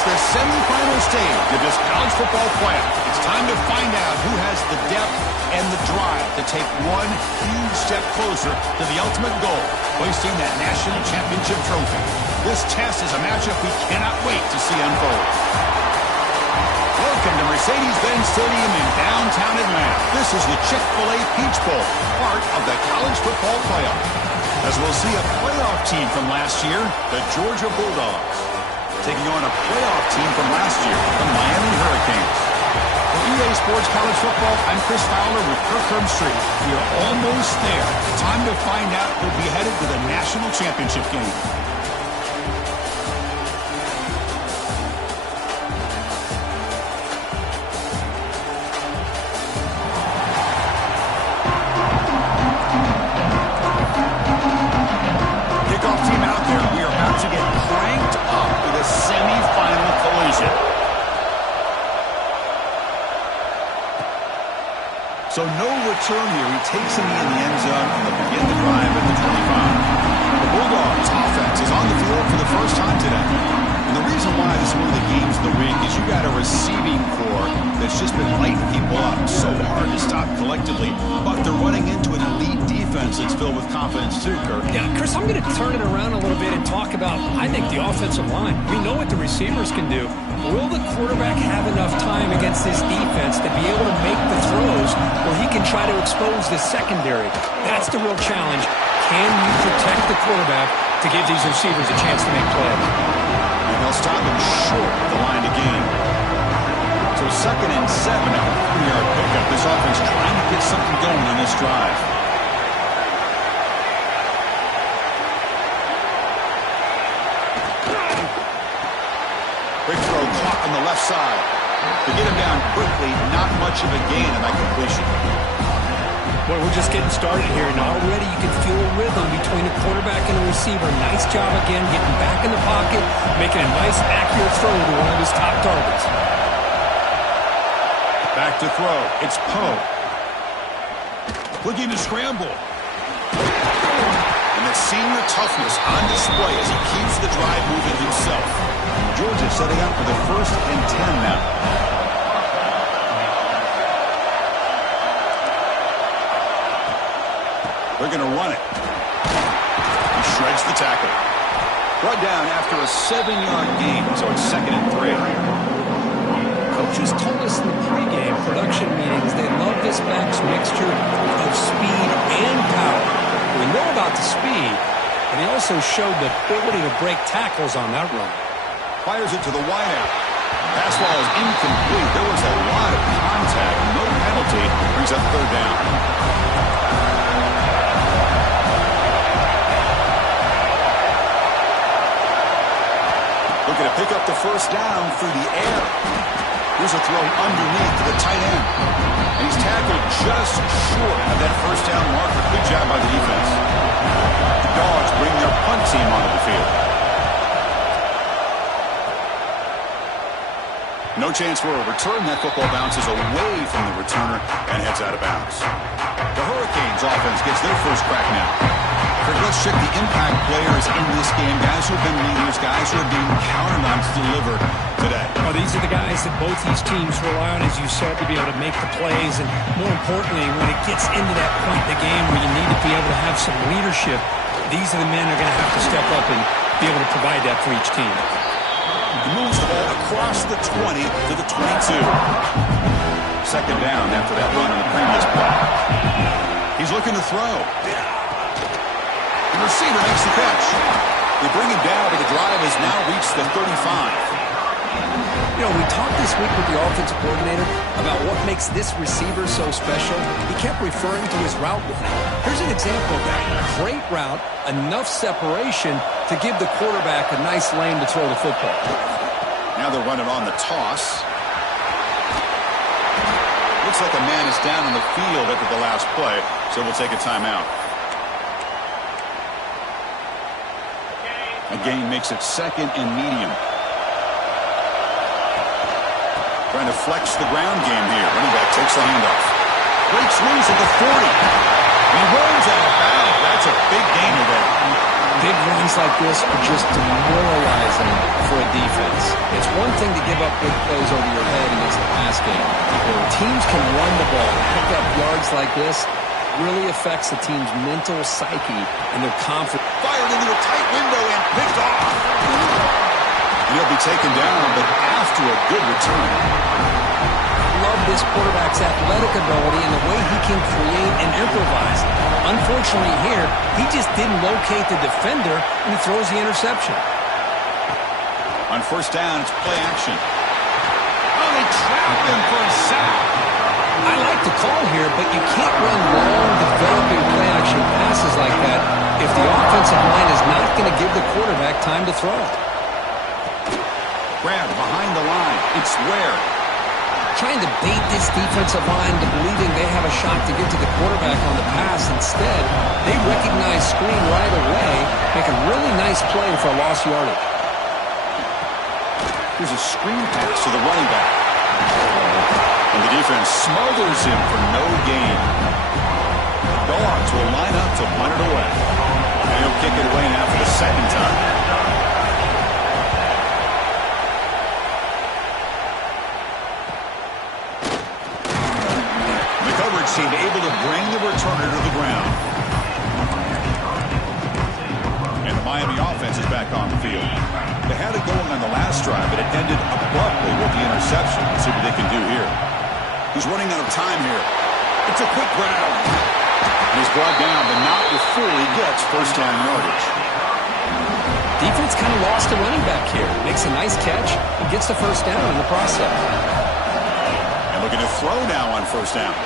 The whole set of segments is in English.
The semifinal stage of this college football playoff. It's time to find out who has the depth and the drive to take one huge step closer to the ultimate goal, hoisting that national championship trophy. This test is a matchup we cannot wait to see unfold. Welcome to Mercedes-Benz Stadium in downtown Atlanta. This is the Chick-fil-A Peach Bowl, part of the college football playoff. As we'll see a playoff team from last year, the Georgia Bulldogs, taking on a playoff team from last year, the Miami Hurricanes. For EA Sports College Football, I'm Chris Fowler with Kirk Herbstreit. We are almost there. Time to find out who'll be headed to the national championship game. Kickoff team out there. We are about to get cranked up with a semi-final collision. So no return here. He takes him in the end zone and they'll begin the drive at the 25. The Bulldogs offense is on the field for the first time today. And the reason why this is one of the games of the week is you got a receiving core that's just been lighting people up. So hard to stop collectively. But they're running into an elite defense that's filled with confidence too, Kirk. Yeah, Chris, I'm going to turn it around a little bit and talk about, I think, the offensive line. We know what the receivers can do. Will the quarterback have enough time against this defense to be able to make the throws where he can try to expose the secondary? That's the real challenge. Can you protect the quarterback to give these receivers a chance to make plays? And they'll stop him short of the line to gain. So 2nd and 7 at the 3-yard pickup. This offense trying to get something going on this drive. Quick throw caught on the left side. To get him down quickly, not much of a gain on that completion. Well, we're just getting started here, and already you can feel a rhythm between the quarterback and the receiver. Nice job again, getting back in the pocket, making a nice, accurate throw to one of his top targets. Back to throw. It's Poe. Looking to scramble. And they've seen the toughness on display as he keeps the drive moving himself. Georgia setting up for the 1st and 10 now. They're going to run it. He shreds the tackle. Brought down after a 7-yard gain, so it's 2nd and 3. Coaches told us in the pregame production meetings they love this back's mixture of speed and power. We know about the speed, but he also showed the ability to break tackles on that run. Fires it to the wideout. Pass ball is incomplete. There was a lot of contact. No penalty. Brings up 3rd down. Looking to pick up the 1st down through the air. Here's a throw underneath to the tight end. And he's tackled just short of that 1st down marker. Good job by the defense. The Dogs bring their punt team onto the field. No chance for a return. That football bounces away from the returner and heads out of bounds. The Hurricanes offense gets their first crack now. Let's check the impact players in this game. Guys who have been leaders, guys who are being counted on to deliver today. Well, these are the guys that both these teams rely on, as you said, to be able to make the plays. And more importantly, when it gets into that point in the game where you need to be able to have some leadership, these are the men who are going to have to step up and be able to provide that for each team. He moves the ball across the 20 to the 22. 2nd down after that run on the previous play. He's looking to throw. The receiver makes the catch. They bring him down, but the drive has now reached the 35. You know, we talked this week with the offensive coordinator about what makes this receiver so special. He kept referring to his route running. Here's an example of that. Great route, enough separation to give the quarterback a nice lane to throw the football. Now they're running on the toss. Looks like a man is down on the field after the last play, so we'll take a timeout. A gain makes it second and medium. Trying to flex the ground game here. Running back takes the handoff. Breaks loose at the 40. He rolls out of bounds. That's a big gainer there. Big runs like this are just demoralizing for a defense. It's one thing to give up big plays over your head against the pass game. Where teams can run the ball and pick up yards like this, really affects the team's mental psyche and their confidence. Fired into a tight window and picked off. And he'll be taken down, but after a good return. I love this quarterback's athletic ability and the way he can create and improvise. Unfortunately here, he just didn't locate the defender, and he throws the interception. On first down, it's play action. Oh, they trapped him for a sack. I like the call here, but you can't run long, developing play-action passes like that if the offensive line is not going to give the quarterback time to throw. Grab behind the line. It's Ware. Trying to bait this defensive line to believing they have a shot to get to the quarterback on the pass. Instead, they recognize screen right away, make a really nice play for a lost yardage. Here's a screen pass to the running back. And the defense smothers him for no gain. Dog to a lineup to punt it away. And he'll kick it away now for the second time. Seemed able to bring the returner to the ground. And the Miami offense is back on the field. They had it going on the last drive, but it ended abruptly with the interception. Let's see what they can do here. He's running out of time here. It's a quick grab. And he's brought down, but not before he gets first down yardage. Defense kind of lost a running back here. Makes a nice catch and gets the first down in the process. And looking to throw now on first down.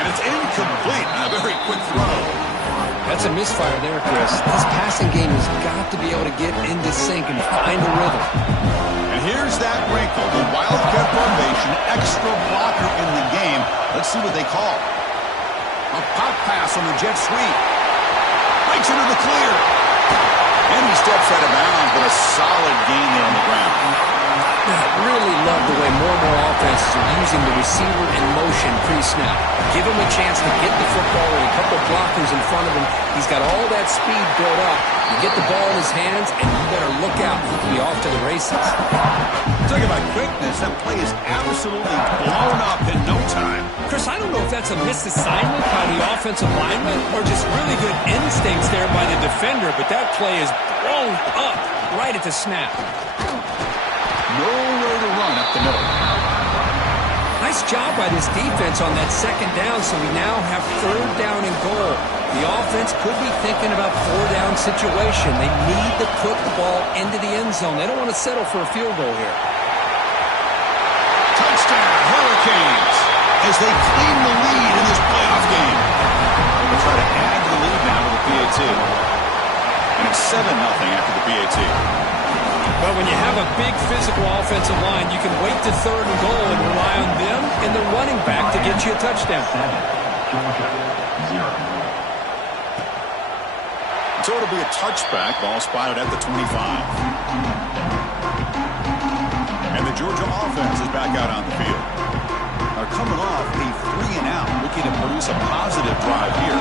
And it's incomplete on a very quick throw. That's a misfire there, Chris. This passing game has got to be able to get into sync and find a rhythm. And here's that wrinkle. The Wildcat formation, extra blocker in the game. Let's see what they call. A pop pass on the jet sweep. Breaks into the clear. And he steps out of bounds, but a solid gain there on the ground. I really love the way more and more offenses are using the receiver in motion pre-snap. Give him a chance to get the football with a couple blockers in front of him. He's got all that speed built up. You get the ball in his hands, and you better look out. He can be off to the races. Talking about quickness, that play is absolutely blown up in no time. Chris, I don't know if that's a misassignment by the offensive lineman or just really good instincts there by the defender, but that play is blown up right at the snap. Nowhere to run up the middle. Nice job by this defense on that second down, so we now have third down and goal. The offense could be thinking about four-down situation. They need to put the ball into the end zone. They don't want to settle for a field goal here. Touchdown, Hurricanes, as they claim the lead in this playoff game. They'll try to add to the lead now with the PAT. And it's 7-0 after the PAT. But when you have a big physical offensive line, you can wait to third and goal and rely on them and the running back to get you a touchdown. So it'll be a touchback. Ball spotted at the 25. And the Georgia offense is back out on the field. They're coming off a 3-and-out, looking to produce a positive drive here.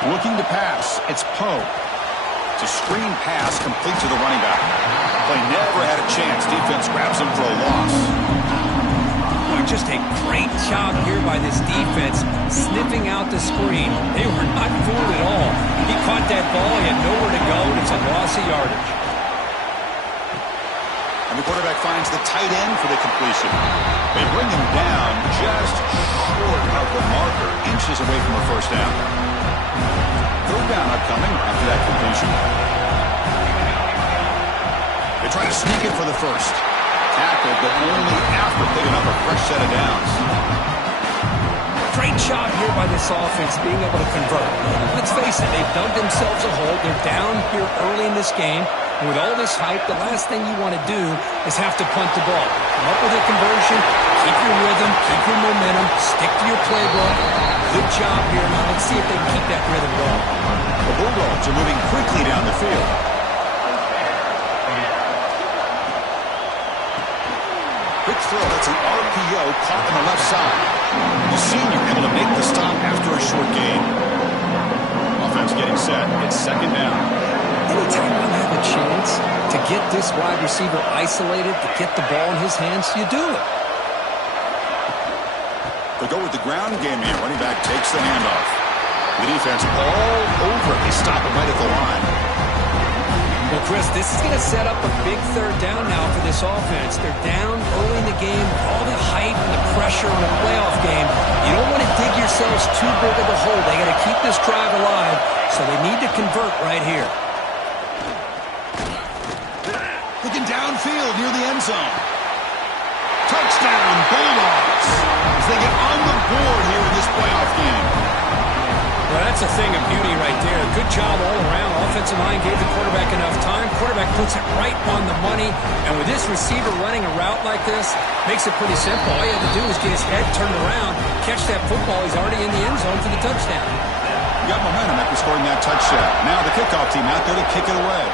Looking to pass. It's Poe. It's a screen pass complete to the running back. Play never had a chance. Defense grabs him for a loss. Boy, just a great job here by this defense, sniffing out the screen. They were not fooled at all. He caught that ball. He had nowhere to go, and it's a loss of yardage. And the quarterback finds the tight end for the completion. They bring him down just short of the marker, inches away from a first down. Third down upcoming after that completion. sneak it for the first. Tackled, but only after picking up a fresh set of downs. Great job here by this offense being able to convert. Let's face it, they've dug themselves a hole. They're down here early in this game. And with all this hype, the last thing you want to do is have to punt the ball. Come up with a conversion, keep your rhythm, keep your momentum, stick to your playbook. Good job here. Now let's see if they can keep that rhythm going. The Bulldogs are moving quickly down the field. Quick throw, that's an RPO caught on the left side. The senior able to make the stop after a short gain. Offense getting set. It's second down. Anytime you have a chance to get this wide receiver isolated, to get the ball in his hands, you do it. They go with the ground game here. Running back takes the handoff. The defense all over it. They stop it right at the line. Well, Chris, this is going to set up a big third down now for this offense. They're down early in the game, all the hype and the pressure in a playoff game. You don't want to dig yourselves too big of a hole. They got to keep this drive alive, so they need to convert right here. Looking downfield near the end zone. Touchdown, Bulldogs, as they get on the board here in this playoff game. Well, that's a thing of beauty right there. Good job all around. Offensive line gave the quarterback enough time. Quarterback puts it right on the money. And with this receiver running a route like this, makes it pretty simple. All you have to do is get his head turned around, catch that football. He's already in the end zone for the touchdown. You got momentum after scoring that touchdown. Now the kickoff team out there to kick it away.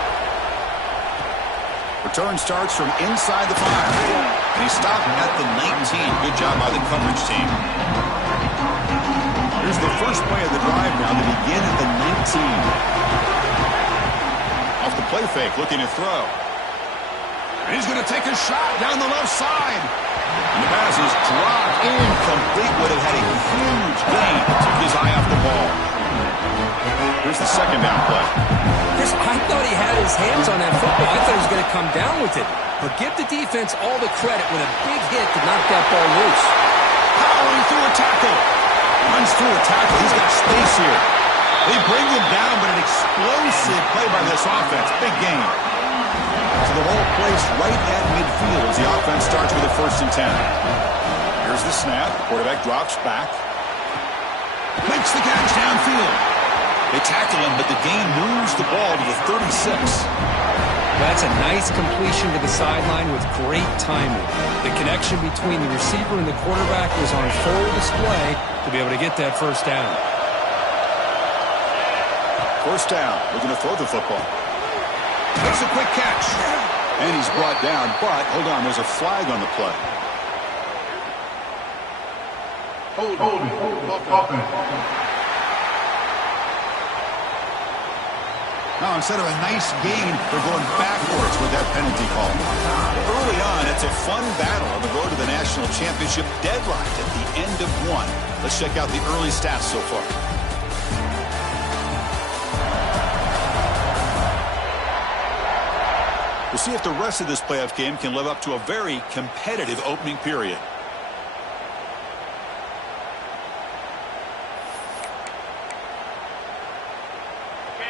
Return starts from inside the 5. And he stopped at the 19. Good job by the coverage team. Here's the first play of the drive now to begin at the 19. Off the play fake, looking to throw. And he's going to take a shot down the left side. And the pass is dropped incomplete. Would have had a huge gain. Took his eye off the ball. Here's the second down play. Chris, I thought he had his hands on that football. I thought he was going to come down with it. But give the defense all the credit with a big hit to knock that ball loose. Powering through a tackle. Runs through a tackle. He's got space here. They bring him down, but an explosive play by this offense. Big game. So the whole place right at midfield as the offense starts with a 1st and 10. Here's the snap. Quarterback drops back. Makes the catch downfield. They tackle him, but the game moves the ball to the 36. That's a nice completion to the sideline with great timing. The connection between the receiver and the quarterback was on full display to be able to get that first down. First down. Looking to throw the football. Makes a quick catch. And he's brought down, but hold on, there's a flag on the play. Hold it. Now, instead of a nice gain, they're going backwards with that penalty call. Early on, it's a fun battle on the road to the national championship deadline at the end of 1. Let's check out the early stats so far. We'll see if the rest of this playoff game can live up to a very competitive opening period.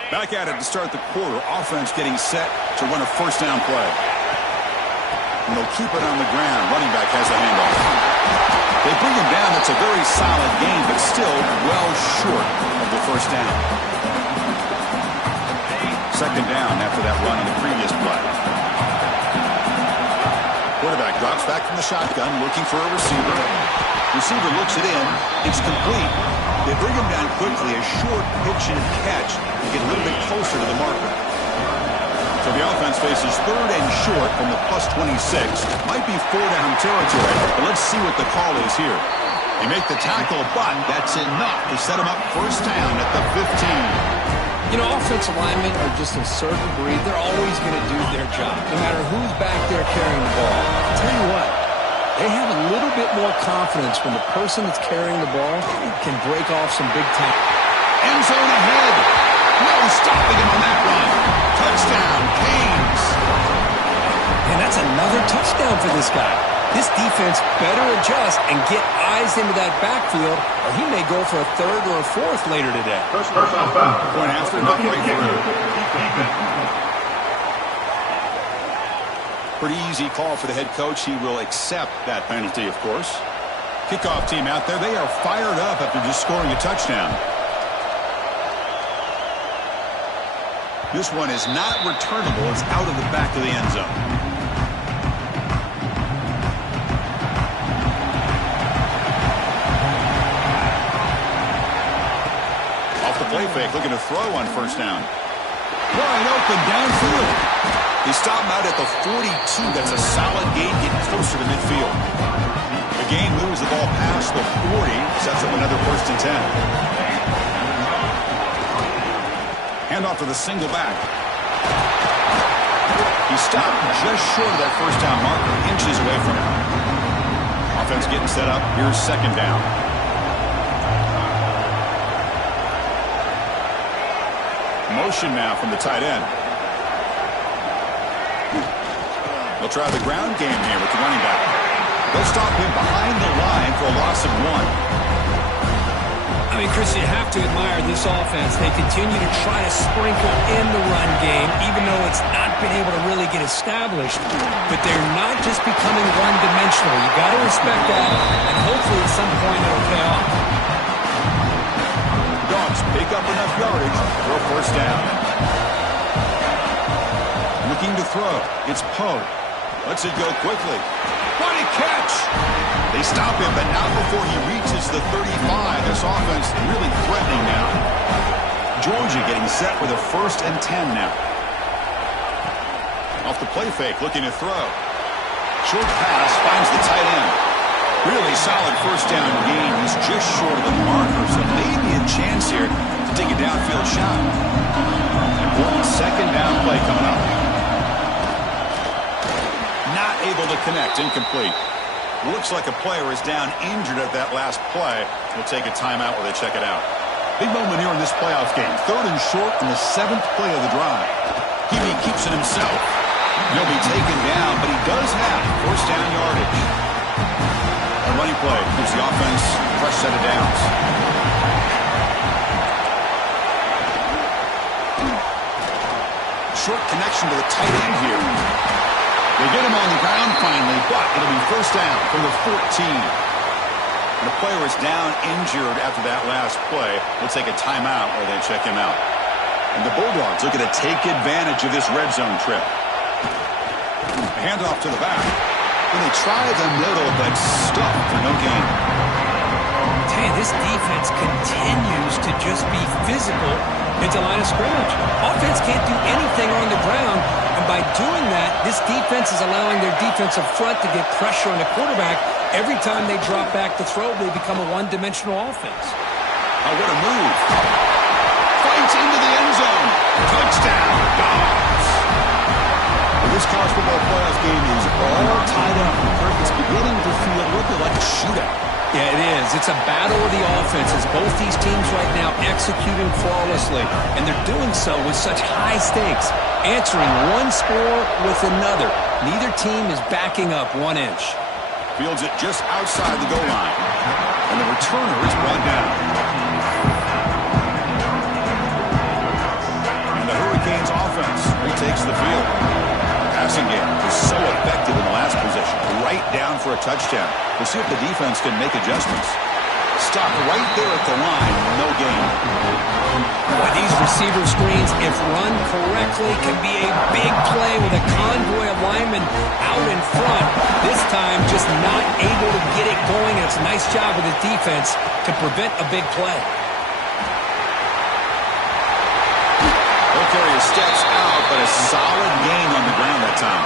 Back at it to start the quarter. Offense getting set to run a first down play. And they'll keep it on the ground. Running back has the handoff. They bring him down. It's a very solid game, but still well short of the first down. Second down after that run on the previous play. Quarterback drops back from the shotgun, looking for a receiver. Receiver looks it in. It's complete. They bring him down quickly. A short pitch and catch to get a little bit closer to the marker. So the offense faces 3rd and short from the +26. Might be 4-down territory, but let's see what the call is here. They make the tackle, but that's enough to set him up first down at the 15. You know, offensive linemen are just a certain breed. They're always going to do their job, no matter who's back there carrying the ball. I'll tell you what, they have a little bit more confidence when the person that's carrying the ball can break off some big time. End zone ahead. No stopping him on that run. Touchdown, Canes. And that's another touchdown for this guy. This defense better adjust and get eyes into that backfield, or he may go for a 3rd or a 4th later today. First on foul. Point after, not quite through. Pretty easy call for the head coach. He will accept that penalty, of course. Kickoff team out there. They are fired up after just scoring a touchdown. This one is not returnable. It's out of the back of the end zone. Off the play fake, looking to throw on first down. Wide open downfield. He stopped him out at the 42. That's a solid gain, getting closer to midfield. The game moves the ball past the 40, sets up another 1st and 10. Handoff to the single back. He stopped just short of that first down marker, inches away from it. Offense getting set up. Here's 2nd down. Motion now from the tight end. They'll try the ground game here with the running back. They'll stop him behind the line for a loss of 1. I mean, Chris, you have to admire this offense. They continue to try to sprinkle in the run game, even though it's not been able to really get established. But they're not just becoming one-dimensional. You got to respect that, and hopefully at some point it'll pay off. Dogs pick up enough yardage for a 1st down. Looking to throw. It's Poe. Lets it go quickly. What a catch! They stop him, but not before he reaches the 35. This offense really threatening now. Georgia getting set with a 1st and 10 now. Off the play fake, looking to throw. Short pass finds the tight end. Really solid 1st down gain. He's just short of the marker, so maybe a chance here to take a downfield shot. Important 2nd down play coming up. Not able to connect, incomplete. Looks like a player is down injured at that last play. We'll take a timeout while they check it out. Big moment here in this playoff game. 3rd and short on the 7th play of the drive. Hebe keeps it himself. He'll be taken down, but he does have 1st down yardage. A running play gives the offense a fresh set of downs. Short connection to the tight end here. They get him on the ground finally, but it'll be 1st down from the 14. The player is down injured after that last play. We'll take a timeout while they check him out. And the Bulldogs looking to take advantage of this red zone trip. Handoff to the back. And they try the middle, but stuck for no gain. Hey, this defense continues to just be physical into line of scrimmage. Offense can't do anything on the ground, and by doing that, this defense is allowing their defensive front to get pressure on the quarterback. Every time they drop back to throw, they become a one-dimensional offense. Oh, what a move. Fights into the end zone. Touchdown, Dogs. This college football playoff game is all tied up. It's beginning to feel a little bit like a shootout. Yeah, it is. It's a battle of the offenses. Both these teams right now executing flawlessly, and they're doing so with such high stakes, answering one score with another. Neither team is backing up 1 inch. Fields it just outside the goal line, and the returner is brought down. And the Hurricanes offense retakes the field. Passing game was so effective in the last possession, right down for a touchdown. We'll see if the defense can make adjustments. Stop right there at the line, no gain. Boy, these receiver screens, if run correctly, can be a big play with a convoy of linemen out in front. This time, just not able to get it going. It's a nice job with the defense to prevent a big play. Carrier steps out, but a solid gain on the ground that time.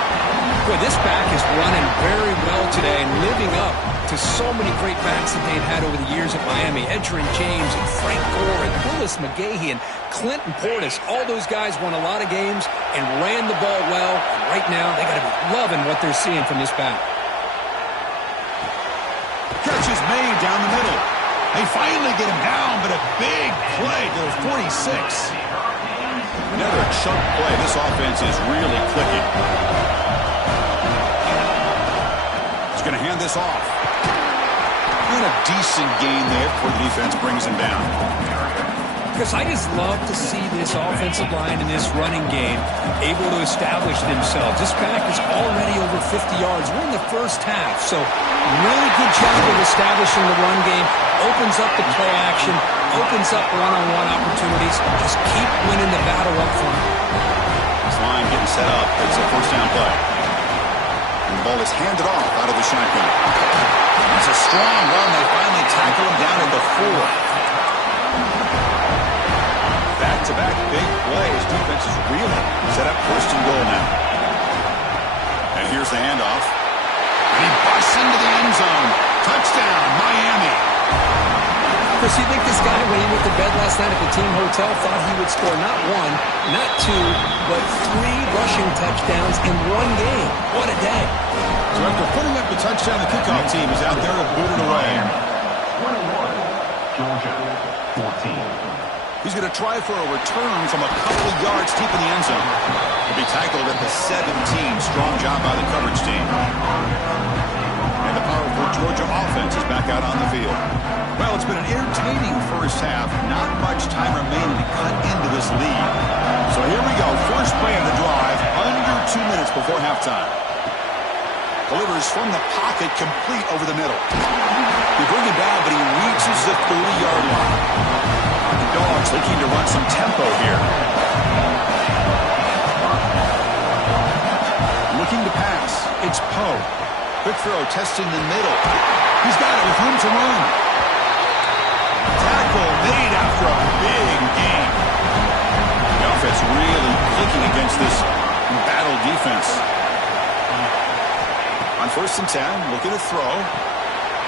Boy, this back is running very well today and living up to so many great backs that they've had over the years at Miami. Edgerrin James and Frank Gore and Willis McGahee and Clinton Portis. All those guys won a lot of games and ran the ball well. And right now, they got to be loving what they're seeing from this back. Catch is made down the middle. They finally get him down, but a big play to the 46. Another chunk play. This offense is really clicking. He's going to hand this off. And a decent gain there before the defense brings him down. Marcus, I just love to see this offensive line and this running game able to establish themselves. This back is already over 50 yards. We're in the first half, so really good job of establishing the run game. Opens up the play action, opens up one-on-one opportunities. Just keep winning the battle up front. This line getting set up. It's a first down play. And the ball is handed off out of the shotgun. It's a strong run. They finally tackle him down at the 4. Back-to-back big plays. Defense is reeling. Set up first and goal now. And here's the handoff. And he busts into the end zone. Touchdown, Miami. Chris, you think this guy, when he went to bed last night at the team hotel, thought he would score not one, not two, but 3 rushing touchdowns in one game? What a day. So after putting up the touchdown, the kickoff team is out there to boot it away. 21, Georgia, 14. He's going to try for a return from a couple of yards deep in the end zone. He'll be tackled at the 17. Strong job by the coverage team. And the powerful Georgia offense is back out on the field. Well, it's been an entertaining first half. Not much time remaining to cut into this lead. So here we go. First play of the drive. Under 2 minutes before halftime. Delivers from the pocket, complete over the middle. They bring him down, but he reaches the 30-yard line. The Dogs looking to run some tempo here. Looking to pass. It's Poe. Quick throw, testing the middle. He's got it with room to run. Tackle made after a big game. The offense really clicking against this battle defense. On 1st and 10, looking to throw.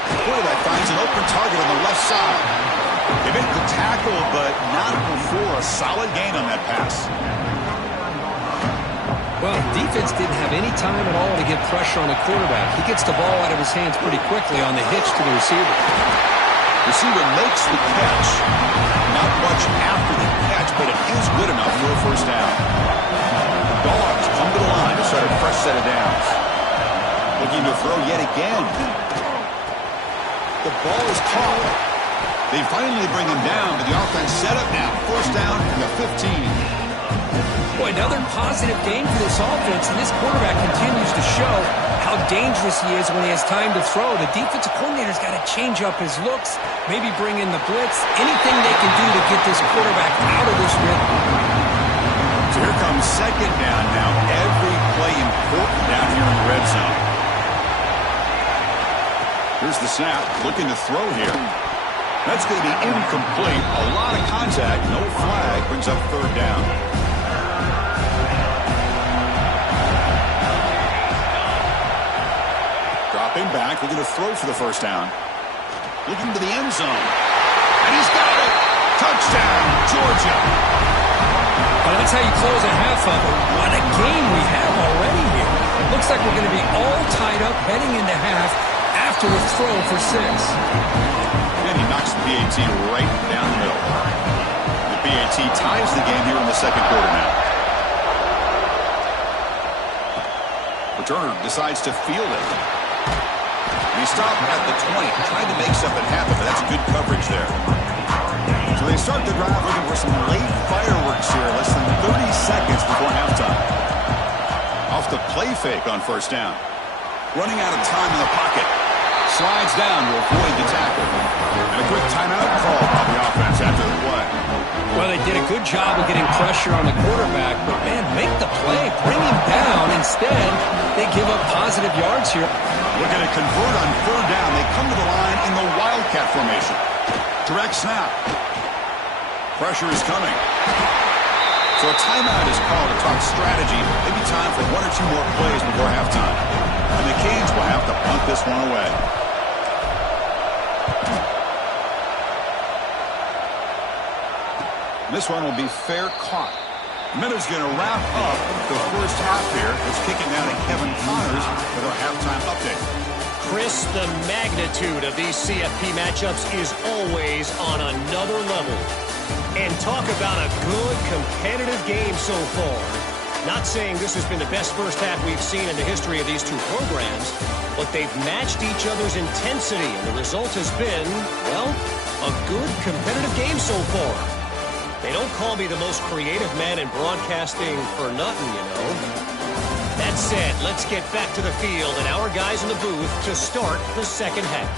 The quarterback finds an open target on the left side. They make the tackle, but not before a solid gain on that pass. Well, defense didn't have any time at all to get pressure on the quarterback. He gets the ball out of his hands pretty quickly on the hitch to the receiver. Receiver makes the catch. Not much after the catch, but it is good enough for a first down. Dogs come to the line to start a fresh set of downs. Looking to throw yet again. The ball is caught. They finally bring him down, but the offense set up now. First down and the 15. Boy, another positive game for this offense, and this quarterback continues to show how dangerous he is when he has time to throw. The defensive coordinator's got to change up his looks, maybe bring in the blitz, anything they can do to get this quarterback out of this rhythm. So here comes second down now. Every play important down here in the red zone. Here's the snap, looking to throw here. That's going to be incomplete. A lot of contact, no flag, brings up third down. Dropping back, looking to throw for the first down. Looking to the end zone. And he's got it! Touchdown, Georgia! Well, that's how you close a half of it. What a game we have already here. Looks like we're going to be all tied up heading into half after a throw for 6. And he knocks the PAT right down the middle. The PAT ties the game here in the second quarter now. Returner decides to field it. And he stopped at the 20, trying to make something happen, but that's good coverage there. So they start the drive looking for some late fireworks here, less than 30 seconds before halftime. Off the play fake on first down. Running out of time in the pocket. Slides down to avoid the tackle. And a quick timeout call by the offense after the play. Well, they did a good job of getting pressure on the quarterback, but, man, make the play. Bring him down. Instead, they give up positive yards here. Looking to convert on third down. They come to the line in the Wildcat formation. Direct snap. Pressure is coming. So a timeout is called to talk strategy. Maybe time for 1 or 2 more plays before halftime. And the Canes will have to punt this one away. This one will be fair caught. Miller's going to wrap up the first half here. Let's kick it down to Kevin Connors with our halftime update. Chris, the magnitude of these CFP matchups is always on another level. And talk about a good competitive game so far. Not saying this has been the best first half we've seen in the history of these two programs, but they've matched each other's intensity, and the result has been, well, a good competitive game so far. They don't call me the most creative man in broadcasting for nothing, you know. That said, let's get back to the field and our guys in the booth to start the second half.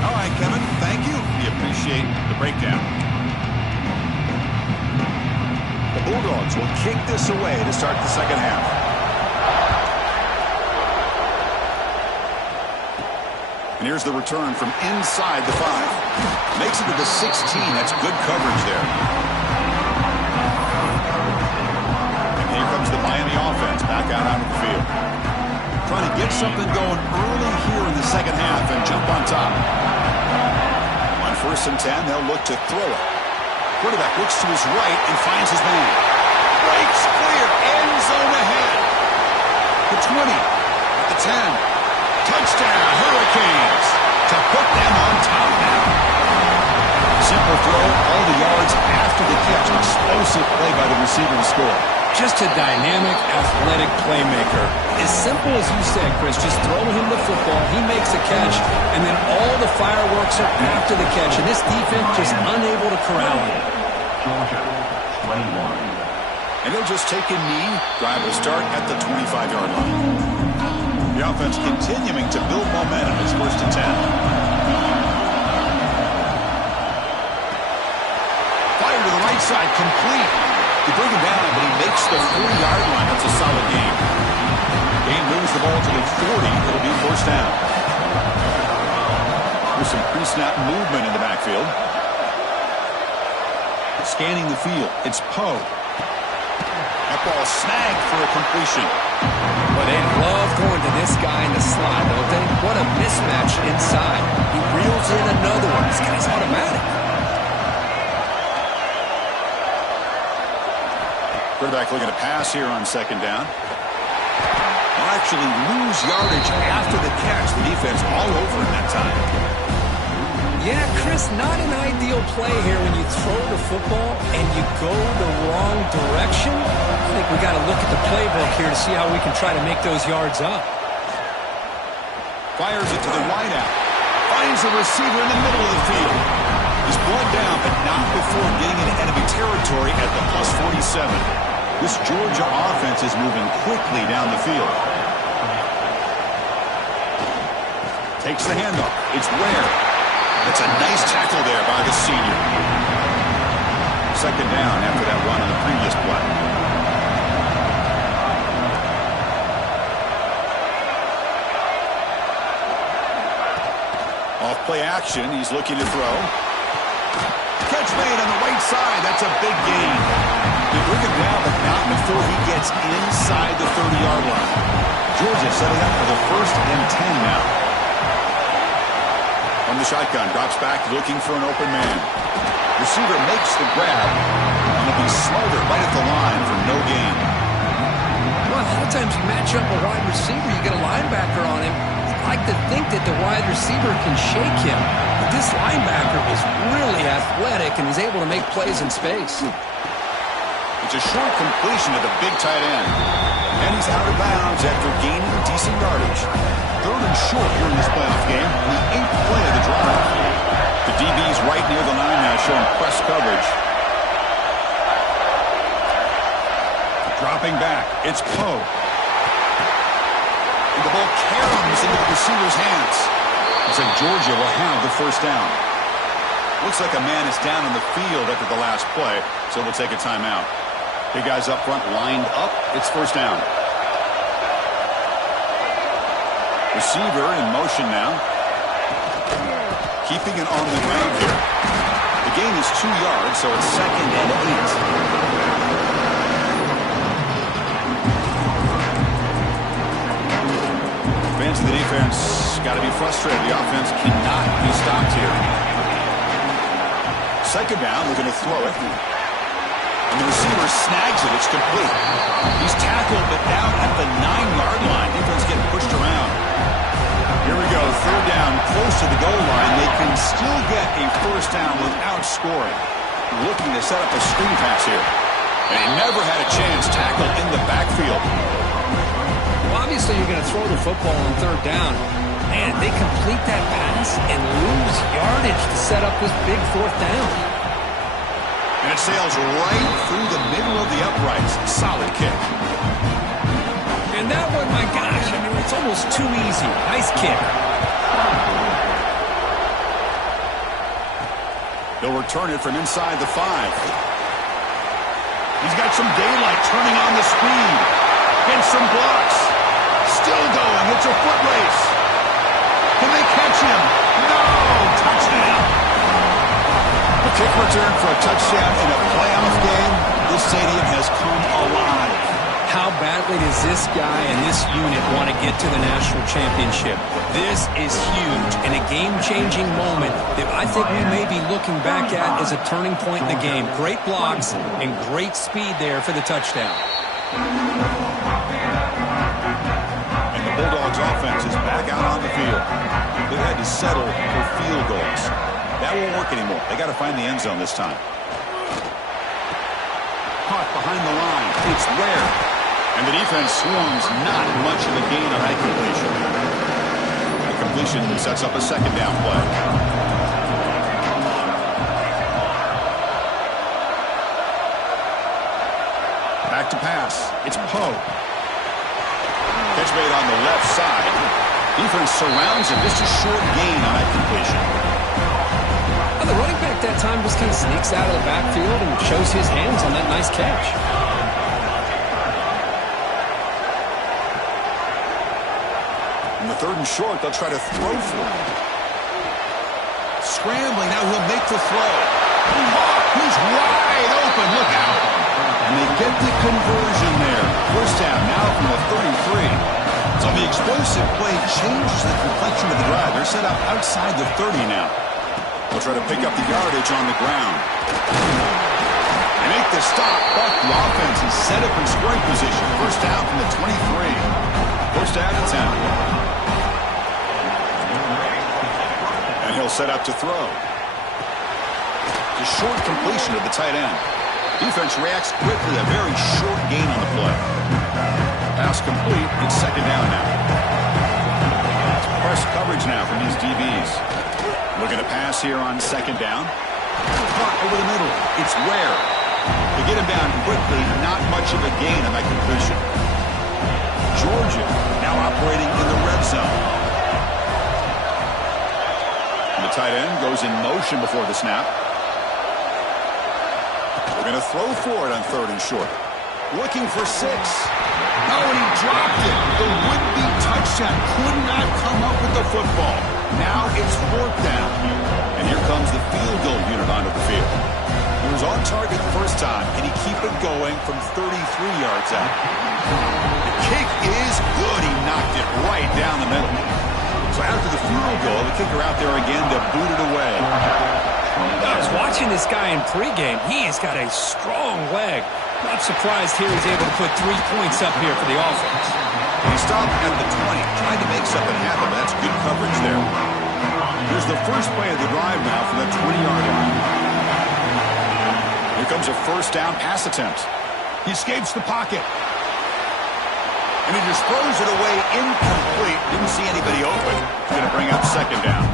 All right, Kevin, thank you. We appreciate the breakdown. The Bulldogs will kick this away to start the second half. And here's the return from inside the 5. Makes it to the 16. That's good coverage there. And here comes the Miami offense back out onto the field. Trying to get something going early here in the second half and jump on top. On 1st and 10, they'll look to throw it. Quarterback looks to his right and finds his man. Breaks clear. End zone ahead. The 20. At the 10. Touchdown, Hurricanes. To put them on top now. Simple throw. All the yards after the catch. Explosive play by the receiver to score. Just a dynamic, athletic playmaker. As simple as you said, Chris, just throw him the football, he makes a catch, and then all the fireworks are after the catch, and this defense just unable to corral him. Georgia, 21. And he'll just take a knee, drive will start at the 25-yard line. The offense continuing to build momentum. It's 1st and 10. Fire to the right side, complete. They bring him down, but he makes the 40-yard line. That's a solid game. Game moves the ball to the 40. It'll be 1st down. There's some pre-snap movement in the backfield. Scanning the field. It's Poe. That ball snagged for a completion. Well, they love going to this guy in the slot, don't they? What a mismatch inside. He reels in another one. This guy's automatic. Quarterback looking to pass here on 2nd down. They'll actually lose yardage after the catch. The defense all over in that time. Yeah, Chris, not an ideal play here when you throw the football and you go the wrong direction. I think we got to look at the playbook here to see how we can try to make those yards up. Fires it to the wideout. Finds a receiver in the middle of the field. He's brought down, but not before getting into enemy territory at the +47. This Georgia offense is moving quickly down the field. Takes the handoff. It's Ware. It's a nice tackle there by the senior. 2nd down after that run on the previous play. Off play action. He's looking to throw. Catch made on the right side. That's a big gain. They bring him down, but not before he gets inside the 30-yard line. Georgia setting up for the 1st and 10 now. From the shotgun, drops back looking for an open man. Receiver makes the grab, and it'll be smothered right at the line for no gain. Well, a lot of times you match up a wide receiver, you get a linebacker on him. I like to think that the wide receiver can shake him. But this linebacker is really athletic and is able to make plays in space. It's a short completion to the big tight end. And he's out of bounds after gaining decent yardage. 3rd and short here in this playoff game. The 8th play of the drive. The DB's right near the line now showing press coverage. Dropping back. It's Poe. And the ball caroms into the receiver's hands. Looks like Georgia will have the 1st down. Looks like a man is down in the field after the last play, so we'll take a timeout. Big guys up front lined up. It's 1st down. Receiver in motion now. Keeping it on the ground here. The gain is 2 yards, so it's 2nd and 8. Fans of the defense got to be frustrated. The offense cannot be stopped here. 2nd down, looking to throw it. And the receiver snags it. It's complete. He's tackled, but down at the 9-yard line. Defense getting pushed around. Here we go. 3rd down, close to the goal line. They can still get a 1st down without scoring. Looking to set up a screen pass here. And he never had a chance. Tackled in the backfield. Well, obviously you're going to throw the football on 3rd down. Man, they complete that pass and lose yardage to set up this big 4th down. And it sails right through the middle of the uprights. Solid kick. And that one, my gosh, I mean, it's almost too easy. Nice kick. They'll return it from inside the 5. He's got some daylight turning on the speed. And some blocks. Still going. It's a foot race. Can they catch him? No! Touchdown! A kick return for a touchdown in a playoff game. This stadium has come alive. How badly does this guy and this unit want to get to the national championship? This is huge and a game-changing moment that I think we may be looking back at as a turning point in the game. Great blocks and great speed there for the touchdown. And the Bulldogs offense is back out on the field. They had to settle for field goals. That won't work anymore. They got to find the end zone this time. Caught behind the line. It's Ware. And the defense swarms not much of a gain on that completion. That completion sets up a second down play. Back to pass. It's Poe. Catch made on the left side. Defense surrounds him. Just a short gain on that completion. Well, the running back that time just kind of sneaks out of the backfield and shows his hands on that nice catch. In the 3rd and short, they'll try to throw for him. Scrambling, now he'll make the throw. He's wide open, look out. And they get the conversion there. First down now from the 33. So the explosive play changes the complexion of the drive. They're set up outside the 30 now. They'll try to pick up the yardage on the ground. They make the stop, but the offense is set up in scoring position. First down from the 23. First down and 10. And he'll set up to throw. The short completion of the tight end. Defense reacts quickly, a very short gain on the play. Pass complete, it's second down now. It's press coverage now from these DBs. Looking to pass here on second down. Caught over the middle, it's Ware. To get him down quickly, not much of a gain on that completion. Georgia now operating in the red zone. And the tight end goes in motion before the snap. We're going to throw for it on 3rd and short. Looking for 6. Oh, and he dropped it. The would-be touchdown could not come up with the football. Now it's 4th down. And here comes the field goal unit onto the field. He was on target the first time. Can he keep it going from 33 yards out? The kick is good. He knocked it right down the middle. So after the field goal, the kicker out there again to boot it away. I was watching this guy in pregame. He has got a strong leg. Not surprised here he's able to put 3 points up here for the offense. He stopped at the 20, trying to make something happen, but that's good coverage there. Here's the first play of the drive now from the 20-yard line. Here comes a first down pass attempt. He escapes the pocket. And he just throws it away incomplete. Didn't see anybody open. He's going to bring up second down.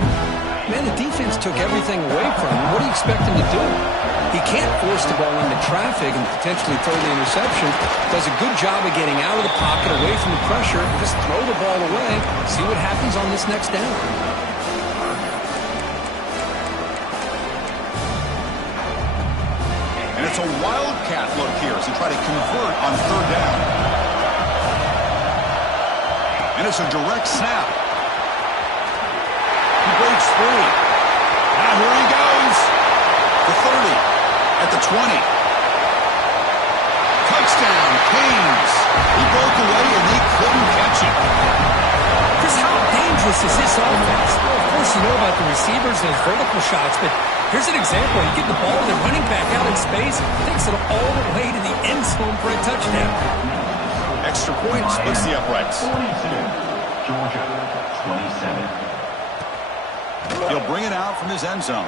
Man, the defense took everything away from him. What do you expect him to do? He can't force the ball into traffic and potentially throw the interception. Does a good job of getting out of the pocket, away from the pressure, and just throw the ball away. See what happens on this next down. And it's a wildcat look here as they try to convert on 3rd down. And it's a direct snap. He breaks free. Now here he goes. The 30. At the 20. Touchdown, Canes. He broke away and they couldn't catch him. Just how dangerous is this offense? Well, of course, you know about the receivers and those vertical shots, but here's an example. You get the ball, they're running back out in space, takes it all the way to the end zone for a touchdown. Extra point splits the uprights. 42. Georgia, 27. He'll bring it out from his end zone.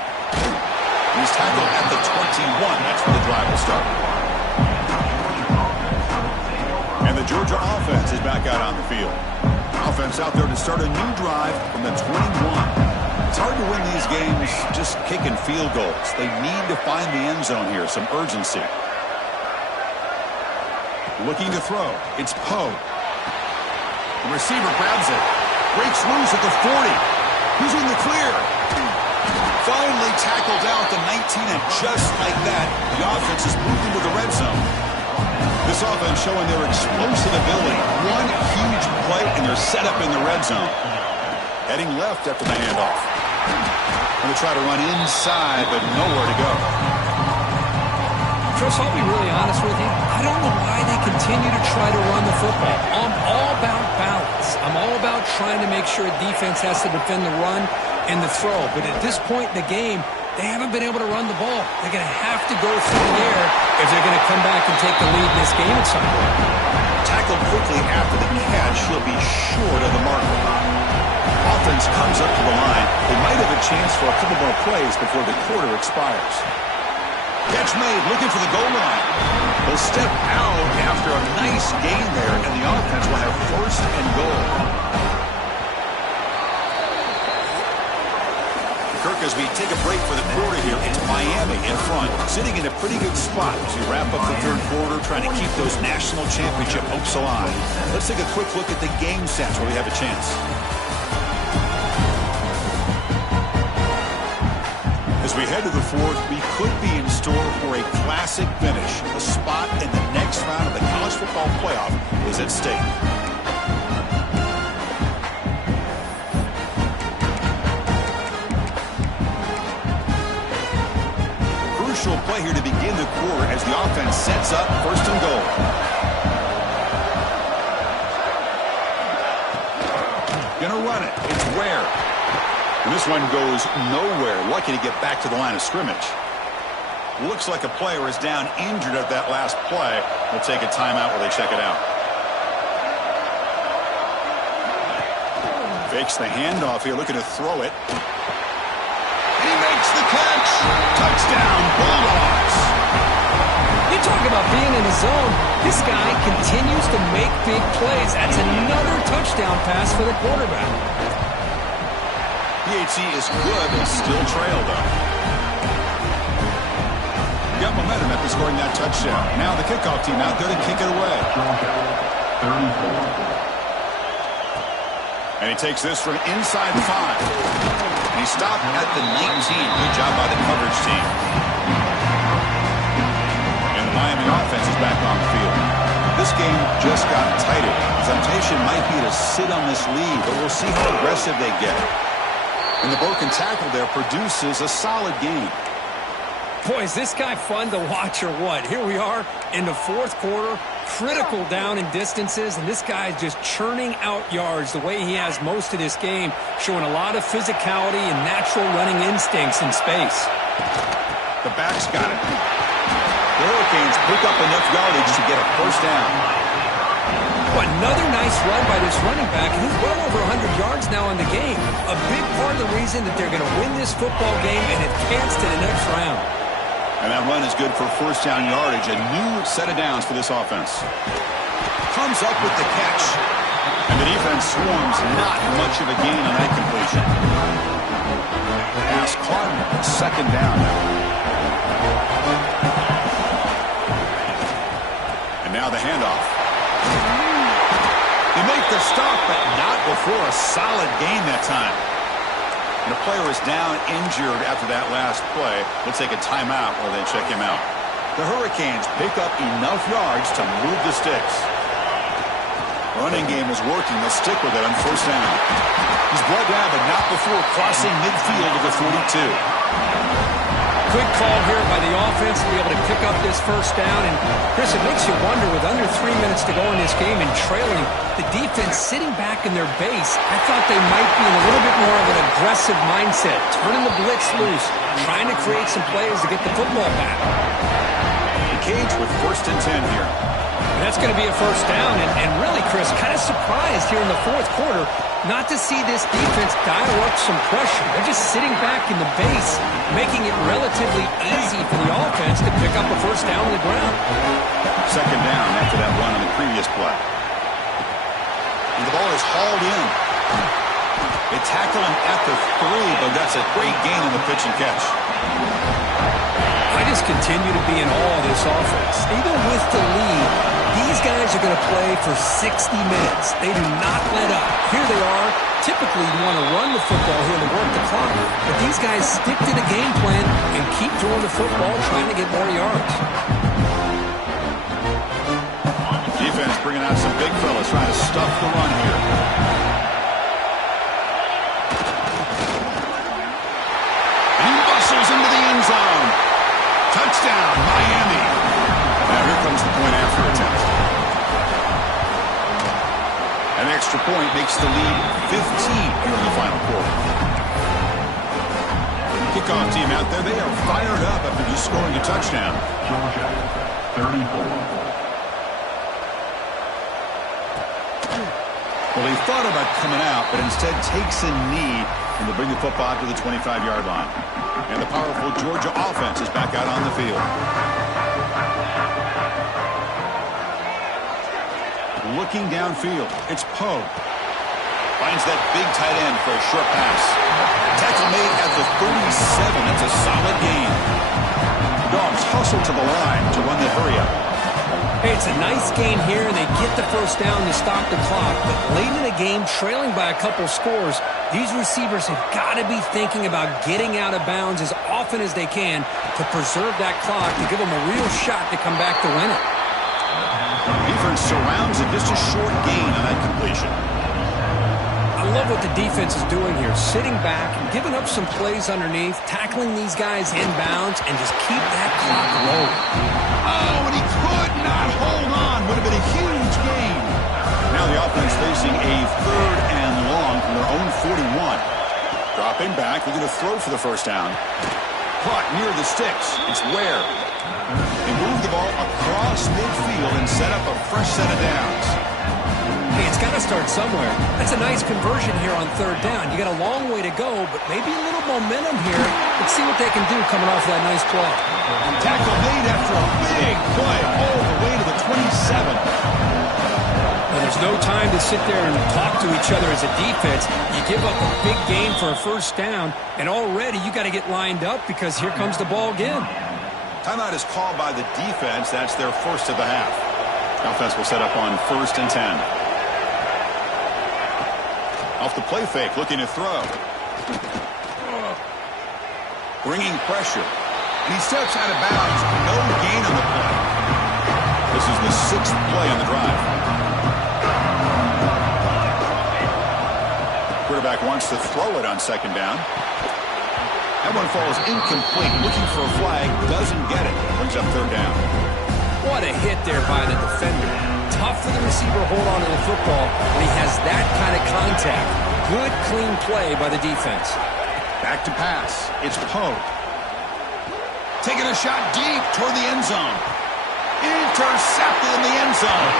He's tackled at the 21. That's where the drive will start. And the Georgia offense is back out on the field. Offense out there to start a new drive from the 21. It's hard to win these games just kicking field goals. They need to find the end zone here, some urgency. Looking to throw. It's Poe. The receiver grabs it. Breaks loose at the 40. Who's in the clear? Finally tackled out the 19, and just like that, the offense is moved into the red zone. This offense showing their explosive ability. One huge play, and they're set up in the red zone. Heading left after the handoff. Going to try to run inside, but nowhere to go. Chris, I'll be really honest with you. I don't know why they continue to try to run the football. I'm all about balance. I'm all about trying to make sure a defense has to defend the run and the throw. But at this point in the game, they haven't been able to run the ball. They're going to have to go through the air if they're going to come back and take the lead in this game at some point. Tackled quickly after the catch, he'll be short of the marker. Offense comes up to the line. They might have a chance for a couple more plays before the quarter expires. Catch made, looking for the goal line. They'll step out after a nice gain there, and the offense will have first and goal. Kirk, as we take a break for the quarter here, it's Miami in front, sitting in a pretty good spot as we wrap up the third quarter, trying to keep those national championship hopes alive. Let's take a quick look at the game stats where we have a chance. As we head to the fourth, we could be in store for a classic finish. A spot in the next round of the college football playoff is at stake. Crucial play here to begin the quarter as the offense sets up first and goal. Gonna run it. It's Ware. And this one goes nowhere. Lucky to get back to the line of scrimmage. Looks like a player is down injured at that last play. We'll take a timeout while they check it out. Fakes the handoff here, looking to throw it. He makes the catch. Touchdown, Bulldogs. You talk about being in the zone. This guy continues to make big plays. That's another touchdown pass for the quarterback. PAT is good, but still trail, though. Got momentum after scoring that touchdown. Now the kickoff team out there to kick it away. And he takes this from inside the 5. And he stopped at the 19. Good job by the coverage team. And the Miami offense is back on the field. This game just got tighter. The temptation might be to sit on this lead, but we'll see how aggressive they get. And the broken tackle there produces a solid gain. Boy, is this guy fun to watch or what? Here we are in the fourth quarter, critical down in distances, and this guy is just churning out yards the way he has most of this game, showing a lot of physicality and natural running instincts in space. The back's got it. The Hurricanes pick up enough yardage to get a first down. Another nice run by this running back. He's well over 100 yards now in the game. A big part of the reason that they're going to win this football game and advance to the next round. And that run is good for first down yardage. A new set of downs for this offense. Comes up with the catch. And the defense swarms. Not much of a gain on that completion. Pass caught. Second down now. And now the handoff. They make the stop, but not before a solid gain that time. And the player is down injured after that last play. We'll take a timeout while they check him out. The Hurricanes pick up enough yards to move the sticks. Running game is working. They'll stick with it on first down. He's brought down, but not before crossing midfield of the 42. Quick call here by the offense to be able to pick up this first down. And, Chris, it makes you wonder, with under 3 minutes to go in this game and trailing, the defense sitting back in their base, I thought they might be in a little bit more of an aggressive mindset, turning the blitz loose, trying to create some plays to get the football back. The Canes with first and 10 here. And that's going to be a first down. And really, Chris, kind of surprised here in the fourth quarter not to see this defense dial up some pressure. They're just sitting back in the base, making it relatively easy for the offense to pick up a first down on the ground. Second down after that run on the previous play. And the ball is hauled in. They tackle him at the 3, but that's a great gain on the pitch and catch. I just continue to be in awe of this offense. Even with the lead, these guys are going to play for 60 minutes. They do not let up. Here they are. Typically, you want to run the football here to work the clock. But these guys stick to the game plan and keep throwing the football, trying to get more yards. Defense bringing out some big fellas, trying to stuff the run here. He bustles into the end zone. Touchdown, Miami. Now here comes the point after attempt. An extra point makes the lead 15 here in the final quarter. Kickoff team out there, they are fired up after just scoring a touchdown. Georgia, 34. Well, he thought about coming out, but instead takes a knee and will bring the football to the 25-yard line. And the powerful Georgia offense is back out on the field. Looking downfield, it's Poe. Finds that big tight end for a short pass. Tackle made at the 37. That's a solid gain. Dogs hustle to the line to run the hurry up. Hey, it's a nice gain here, and they get the first down to stop the clock. But late in the game, trailing by a couple scores, these receivers have got to be thinking about getting out of bounds as often as they can to preserve that clock, to give them a real shot to come back to win it. Defense surrounds it, just a short gain on that completion. I love what the defense is doing here, sitting back and giving up some plays underneath, tackling these guys inbounds, and just keep that clock rolling. Oh, and he could not hold on. Would have been a huge gain. Now the offense facing a 3rd and long from their own 41. Dropping back, they're going to throw for the first down. Caught near the sticks. It's Ware. They move the ball across midfield and set up a fresh set of downs. Hey, it's got to start somewhere. That's a nice conversion here on 3rd down. You got a long way to go, but maybe a little momentum here. Let's see what they can do coming off that nice play. Tackle made after a big play all the way to the 27. Well, there's no time to sit there and talk to each other as a defense. You give up a big gain for a first down, and already you got to get lined up because here comes the ball again. Timeout is called by the defense. That's their first of the half. Offense will set up on 1st and 10. Off the play fake, looking to throw. Bringing pressure. And he steps out of bounds. No gain on the play. This is the 6th play on the drive. Quarterback wants to throw it on 2nd down. That one falls incomplete. Looking for a flag. Doesn't get it. Brings up 3rd down. What a hit there by the defender. Tough for the receiver to hold on to the football when he has that kind of contact. Good, clean play by the defense. Back to pass. It's Poe. Taking a shot deep toward the end zone. Intercepted in the end zone.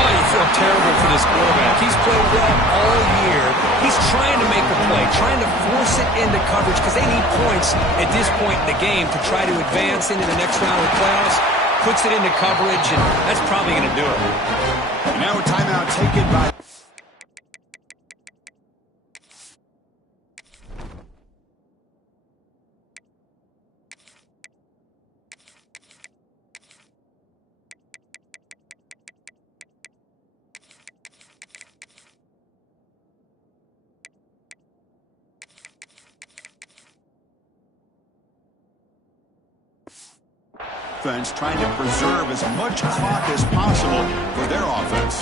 Oh, you feel terrible for this quarterback. He's played well all year. He's trying to make a play, trying to force it into coverage because they need points at this point in the game to try to advance into the next round of the playoffs. Puts it into coverage, and that's probably going to do it. And now a timeout taken by... Defense trying to preserve as much clock as possible for their offense.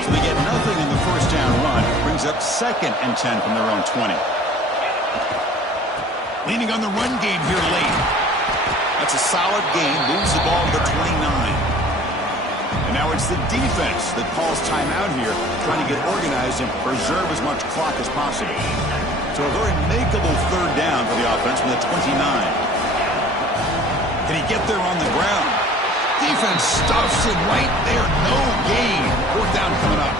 So they get nothing in the first down run. Brings up 2nd and 10 from their own 20. Leaning on the run game here late. That's a solid gain. Moves the ball to the 29. And now it's the defense that calls timeout here, trying to get organized and preserve as much clock as possible. So a very makeable 3rd down for the offense with a 29. Can he get there on the ground? Defense stuffs it right there. No gain. 4th down coming up.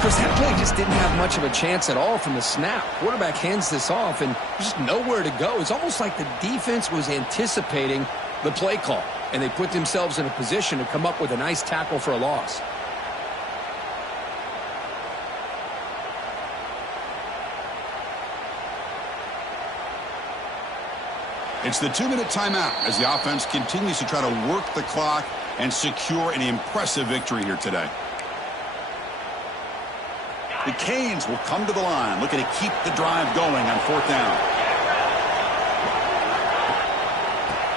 Chris, that play just didn't have much of a chance at all from the snap. Quarterback hands this off, and there's just nowhere to go. It's almost like the defense was anticipating the play call, and they put themselves in a position to come up with a nice tackle for a loss. It's the 2-minute timeout as the offense continues to try to work the clock and secure an impressive victory here today. The Canes will come to the line, looking to keep the drive going on 4th down.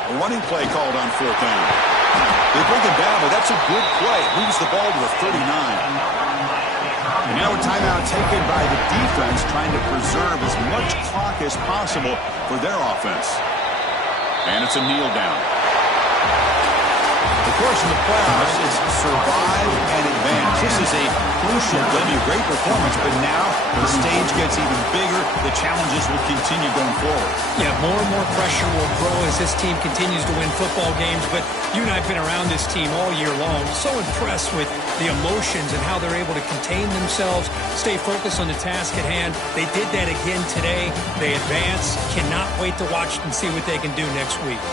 A running play called on 4th down. They bring it down, but that's a good play. It moves the ball to the 39. And now a timeout taken by the defense, trying to preserve as much clock as possible for their offense. And it's a kneel down. The course in the playoffs is survive and advance. This is a crucial W. Great performance, but now the stage gets even bigger. The challenges will continue going forward. Yeah, more and more pressure will grow as this team continues to win football games. But you and I have been around this team all year long. So impressed with the emotions and how they're able to contain themselves, stay focused on the task at hand. They did that again today. They advance. Cannot wait to watch and see what they can do next week.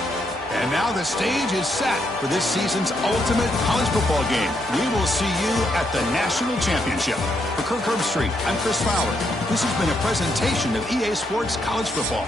And now the stage is set for this season's ultimate college football game. We will see you at the National Championship. For Kirk Herbstreit, I'm Chris Fowler. This has been a presentation of EA Sports College Football.